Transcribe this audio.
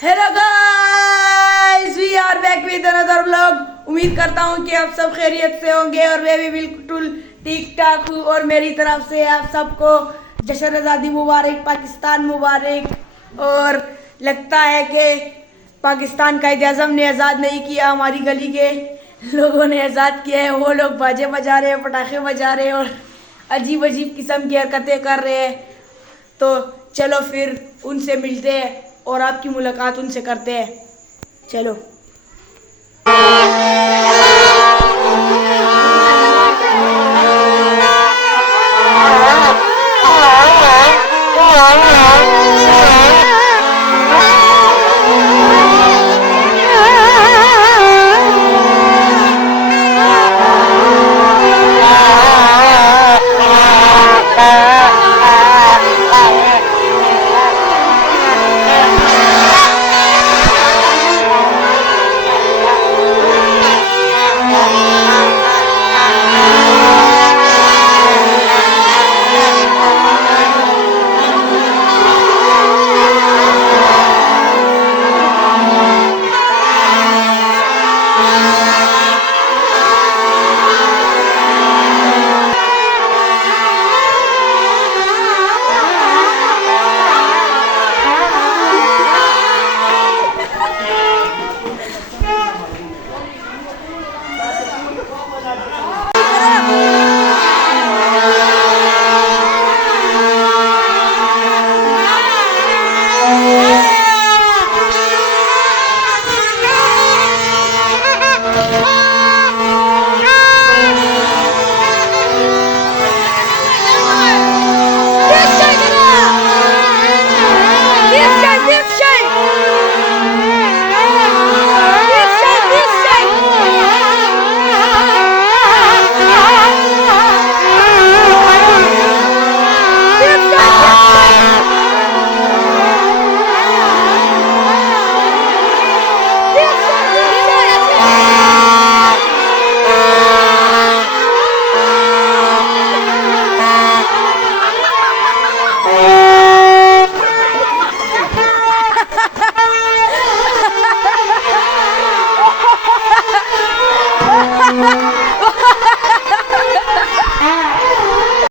Hello guys, we R back विद another vlog. उम्मीद करता हूँ कि आप सब खैरियत से होंगे और मैं भी बिल्कुल ठीक ठाक हूँ। और मेरी तरफ से आप सबको जश्न आज़ादी मुबारक, पाकिस्तान मुबारक। और लगता है कि पाकिस्तान का आज़म ने आज़ाद नहीं किया, हमारी गली के लोगों ने आज़ाद किया है। वो लोग बाजे बजा रहे हैं, पटाखे बजा रहे हैं और अजीब अजीब किस्म की हरकतें कर रहे हैं। तो चलो फिर उनसे मिलते हैं और आपकी मुलाकात उनसे करते हैं। चलो। Ha ha ha!